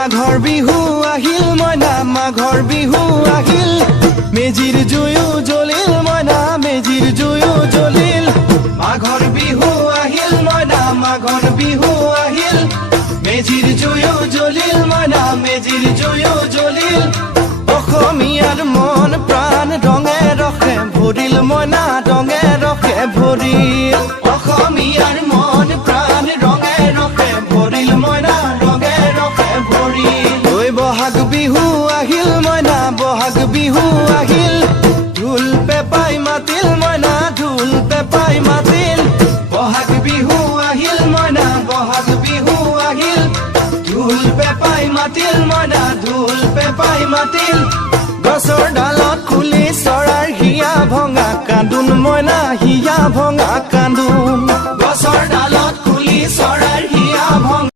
মাঘৰ বিহু আহিল মইনা মাঘৰ বিহু আহিল মেজিৰ জুয়ো জ্বলিল মইনা মেজিৰ জুয়ো জ্বলিল মাঘৰ বিহু আহিল মইনা মাঘৰ বিহু আহিল মেজিৰ জুয়ো জ্বলিল মইনা মেজিৰ জুয়ো জ্বলিল অসমীয়াৰ মন প্ৰাণ ৰঙে ৰখে ভৰিল মইনা ৰঙে ৰখে ভৰিল অসমীয়াৰ মন প্ৰাণ ৰঙে ৰখে ভৰিল মইনা ৰঙে ৰখে ভৰিল ঐ বহাগ বিহু আহিল মইনা বহাগ বিহু আহিল ঢোল পেপাই মাতিল মইনা ঢোল পেপাই মাতিল বহাগ বিহু আহিল মইনা বহাগ বিহু আহিল ঢোল পেপাই মাতিল মইনা ঢোল পেপাই মাতিল গছৰ ডালত খুলি চৰাইৰ হিয়া ভঙা কান্দোন মইনা হিয়া ভঙা